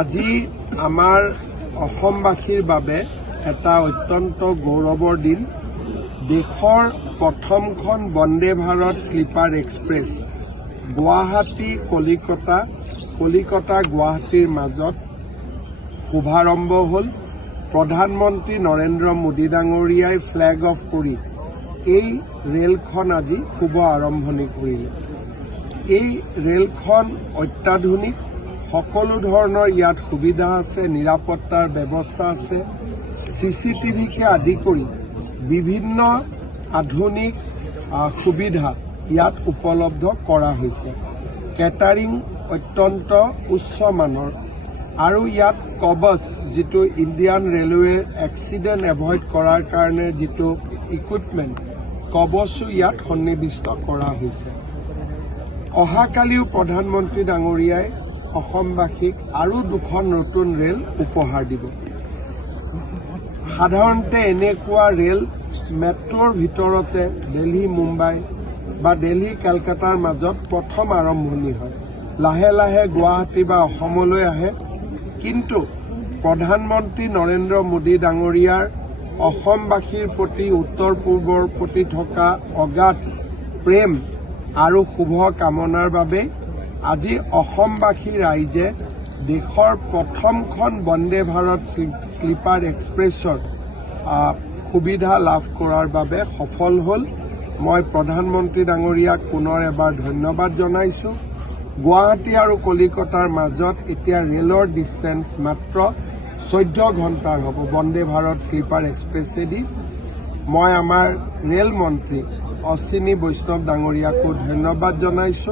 আজি আমাৰ অসমবাসীৰ বাবে এটা অত্যন্ত গৌৰৱৰ দিন। দেশৰ প্ৰথমখন বন্দে ভাৰত স্লিপাৰ এক্সপ্ৰেছ গুৱাহাটী কলিকতা গুৱাহাটীৰ মাজত শুভাৰম্ভ হ'ল। প্ৰধানমন্ত্ৰী নৰেন্দ্ৰ মোদী ডাঙৰীয়াই ফ্লেগ অফ কৰি এই ৰেলখন আজি শুভ আৰম্ভণি কৰিলে। এই ৰেলখন অত্যাধুনিক, সকলো ধৰণৰ ইয়াত সুবিধা আছে, নিৰাপত্তাৰ ব্যৱস্থা আছে, CCTVকে আদি কৰি বিভিন্ন আধুনিক সুবিধা ইয়াত উপলব্ধ কৰা হৈছে। কেটাৰিং অত্যন্ত উচ্চ মানৰ আৰু ইয়াত কবচ, যিটো ইণ্ডিয়ান ৰেলৱেৰ এক্সিডেণ্ট এভইড কৰাৰ কাৰণে যিটো ইকুইপমেণ্ট, কবচো ইয়াত সন্নিৱিষ্ট কৰা হৈছে। অহাকালিও প্ৰধানমন্ত্ৰী ডাঙৰীয়াই অসমবাসীক আৰু দুখন নতুন ৰেল উপহাৰ দিব। সাধাৰণতে এনেকুৱা ৰেল মেট্ৰ'ৰ ভিতৰতে দিল্লী মুম্বাই বা দিল্লী কলকাতাৰ মাজত প্ৰথম আৰম্ভণি হয়, লাহে লাহে গুৱাহাটী বা অসমলৈ আহে। কিন্তু প্ৰধানমন্ত্ৰী নৰেন্দ্ৰ মোদী ডাঙৰীয়াৰ অসমবাসীৰ প্ৰতি, উত্তৰ পূৰ্বৰ প্ৰতি থকা অগাধ প্ৰেম আৰু শুভ কামনাৰ বাবে আজি অসমবাসী ৰাইজে দেশৰ প্ৰথমখন বন্দে ভাৰত স্লিপাৰ এক্সপ্ৰেছৰ সুবিধা লাভ কৰাৰ বাবে সফল হ'ল। মই প্ৰধানমন্ত্ৰী ডাঙৰীয়াক পুনৰ এবাৰ ধন্যবাদ জনাইছোঁ। গুৱাহাটী আৰু কলিকতাৰ মাজত এতিয়া ৰেলৰ ডিষ্টেঞ্চ মাত্ৰ 14 ঘণ্টাৰ হ'ব বন্দে ভাৰত স্লিপাৰ এক্সপ্ৰেছেদি। মই আমাৰ ৰেল মন্ত্ৰী অশ্বিনী বৈষ্ণৱ ডাঙৰীয়াকো ধন্যবাদ জনাইছোঁ।